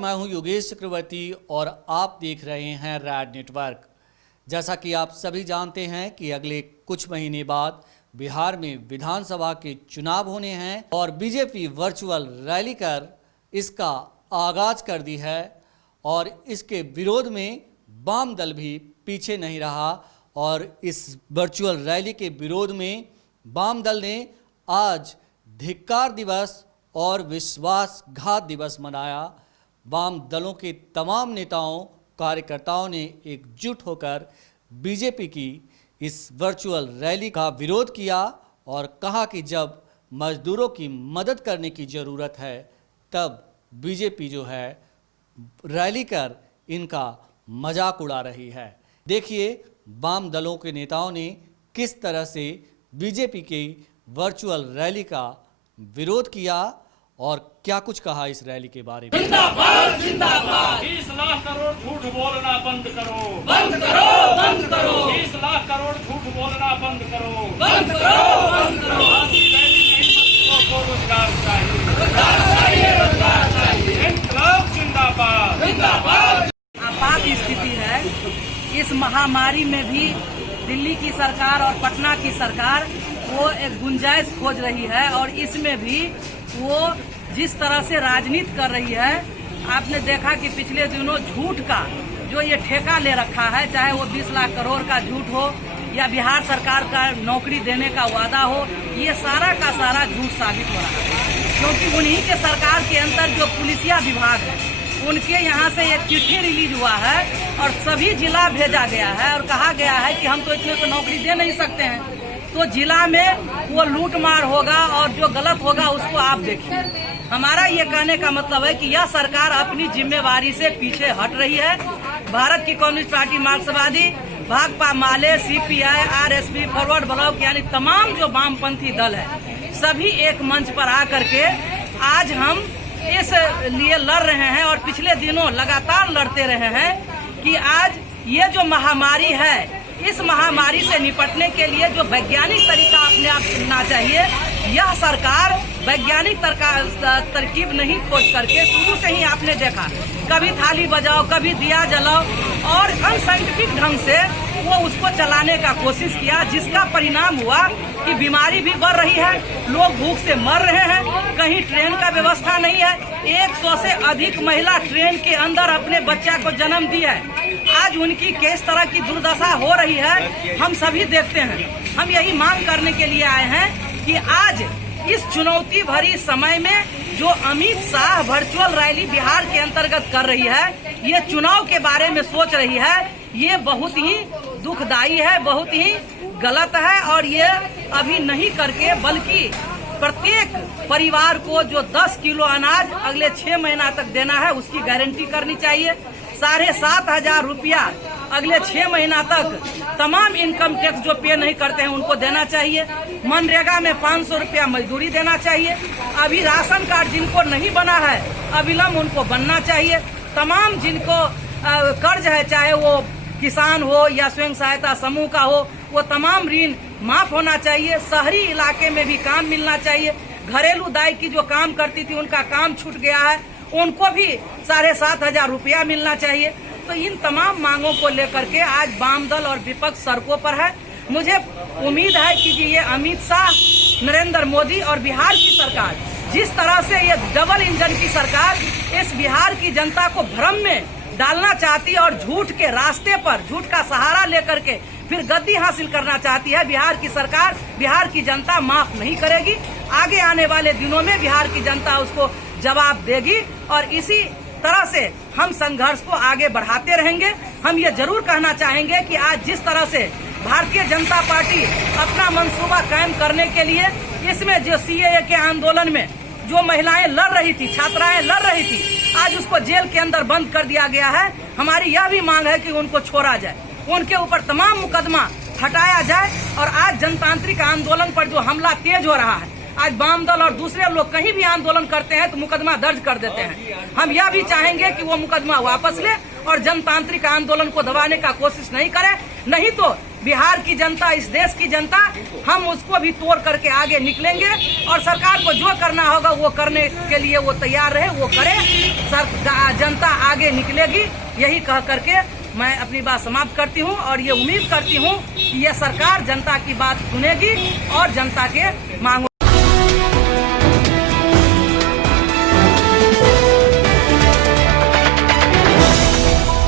मैं हूं योगेश चक्रवर्ती और आप देख रहे हैं रैड नेटवर्क। जैसा कि आप सभी जानते हैं कि अगले कुछ महीने बाद बिहार में विधानसभा के चुनाव होने हैं और बीजेपी वर्चुअल रैली कर इसका आगाज कर दी है और इसके विरोध में वाम दल भी पीछे नहीं रहा और इस वर्चुअल रैली के विरोध में वाम दल ने आज धिक्कार दिवस और विश्वासघात दिवस मनाया। वाम दलों के तमाम नेताओं कार्यकर्ताओं ने एकजुट होकर बीजेपी की इस वर्चुअल रैली का विरोध किया और कहा कि जब मजदूरों की मदद करने की ज़रूरत है तब बीजेपी जो है रैली कर इनका मजाक उड़ा रही है। देखिए वाम दलों के नेताओं ने किस तरह से बीजेपी की वर्चुअल रैली का विरोध किया और क्या कुछ कहा इस रैली के बारे में। जिंदाबाद जिंदाबाद। 20 लाख करोड़ झूठ बोलना बंद करो, बंद करो, बंद करो। 20 लाख करोड़ झूठ बोलना बंद करो, बंद करो, बंद करो। आधी रैली नहीं, मजदूरों को रोजगार चाहिए, रोजगार चाहिए, रोजगार चाहिए। इनकलाब जिंदाबाद जिंदाबाद। आपात स्थिति है। इस महामारी में भी दिल्ली की सरकार और पटना की सरकार वो एक गुंजाइश खोज रही है और इसमें भी वो जिस तरह से राजनीति कर रही है। आपने देखा कि पिछले दिनों झूठ का जो ये ठेका ले रखा है, चाहे वो 20 लाख करोड़ का झूठ हो या बिहार सरकार का नौकरी देने का वादा हो, ये सारा का सारा झूठ साबित हो रहा है। क्योंकि उन्हीं के सरकार के अंदर जो पुलिसिया विभाग है उनके यहाँ से एक चिट्ठी रिलीज हुआ है और सभी जिला भेजा गया है और कहा गया है कि हम तो इतने को नौकरी दे नहीं सकते हैं, तो जिला में वो लूट मार होगा और जो गलत होगा उसको आप देखिए। हमारा ये कहने का मतलब है कि यह सरकार अपनी जिम्मेवारी से पीछे हट रही है। भारत की कम्युनिस्ट पार्टी, मार्क्सवादी, भाकपा, माले, सीपीआई, आरएसपी, फॉरवर्ड ब्लॉक यानी तमाम जो वामपंथी दल है सभी एक मंच पर आकर के आज हम इस लिए लड़ रहे हैं और पिछले दिनों लगातार लड़ते रहे हैं कि आज ये जो महामारी है, इस महामारी से निपटने के लिए जो वैज्ञानिक तरीका अपने आप चुनना चाहिए, यह सरकार वैज्ञानिक तरकीब नहीं खोज करके शुरू से ही आपने देखा कभी थाली बजाओ, कभी दिया जलाओ और अनसाइंटिफिक ढंग से वो उसको चलाने का कोशिश किया, जिसका परिणाम हुआ कि बीमारी भी बढ़ रही है, लोग भूख से मर रहे हैं, कहीं ट्रेन का व्यवस्था नहीं है। 100 से अधिक महिला ट्रेन के अंदर अपने बच्चा को जन्म दिया है। आज उनकी किस तरह की दुर्दशा हो रही है हम सभी देखते हैं। हम यही मांग करने के लिए आए हैं कि आज इस चुनौती भरी समय में जो अमित शाह वर्चुअल रैली बिहार के अंतर्गत कर रही है, ये चुनाव के बारे में सोच रही है, ये बहुत ही दुखदायी है, बहुत ही गलत है और ये अभी नहीं करके बल्कि प्रत्येक परिवार को जो 10 किलो अनाज अगले 6 महीना तक देना है उसकी गारंटी करनी चाहिए। 7,500 रुपया अगले 6 महीना तक तमाम इनकम टैक्स जो पे नहीं करते हैं उनको देना चाहिए। मनरेगा में 500 रुपया मजदूरी देना चाहिए। अभी राशन कार्ड जिनको नहीं बना है अविलंब उनको बनना चाहिए। तमाम जिनको कर्ज है, चाहे वो किसान हो या स्वयं सहायता समूह का हो, वो तमाम ऋण माफ होना चाहिए। शहरी इलाके में भी काम मिलना चाहिए। घरेलू दाई की जो काम करती थी उनका काम छूट गया है, उनको भी 7,500 रुपया मिलना चाहिए। तो इन तमाम मांगों को लेकर के आज वाम दल और विपक्ष सड़कों पर है। मुझे उम्मीद है कि ये अमित शाह, नरेंद्र मोदी और बिहार की सरकार जिस तरह से ये डबल इंजन की सरकार इस बिहार की जनता को भ्रम में डालना चाहती है और झूठ के रास्ते पर झूठ का सहारा लेकर के फिर गद्दी हासिल करना चाहती है, बिहार की सरकार, बिहार की जनता माफ नहीं करेगी। आगे आने वाले दिनों में बिहार की जनता उसको जवाब देगी और इसी तरह से हम संघर्ष को आगे बढ़ाते रहेंगे। हम ये जरूर कहना चाहेंगे कि आज जिस तरह से भारतीय जनता पार्टी अपना मंसूबा कायम करने के लिए इसमें जो सीएए के आंदोलन में जो महिलाएं लड़ रही थी, छात्राएं लड़ रही थी, आज उसको जेल के अंदर बंद कर दिया गया है। हमारी यह भी मांग है कि उनको छोड़ा जाए, उनके ऊपर तमाम मुकदमा हटाया जाए और आज जनतांत्रिक आंदोलन पर जो हमला तेज हो रहा है, आज वाम दल और दूसरे लोग कहीं भी आंदोलन करते हैं तो मुकदमा दर्ज कर देते हैं। हम यह भी चाहेंगे कि वो मुकदमा वापस ले और जनतांत्रिक आंदोलन को दबाने का कोशिश नहीं करे, नहीं तो बिहार की जनता, इस देश की जनता, हम उसको भी तोड़ करके आगे निकलेंगे और सरकार को जो करना होगा वो करने के लिए वो तैयार रहे, वो करे। जनता आगे निकलेगी, यही कह करके मैं अपनी बात समाप्त करती हूं और ये उम्मीद करती हूं कि यह सरकार जनता की बात सुनेगी और जनता के मांगों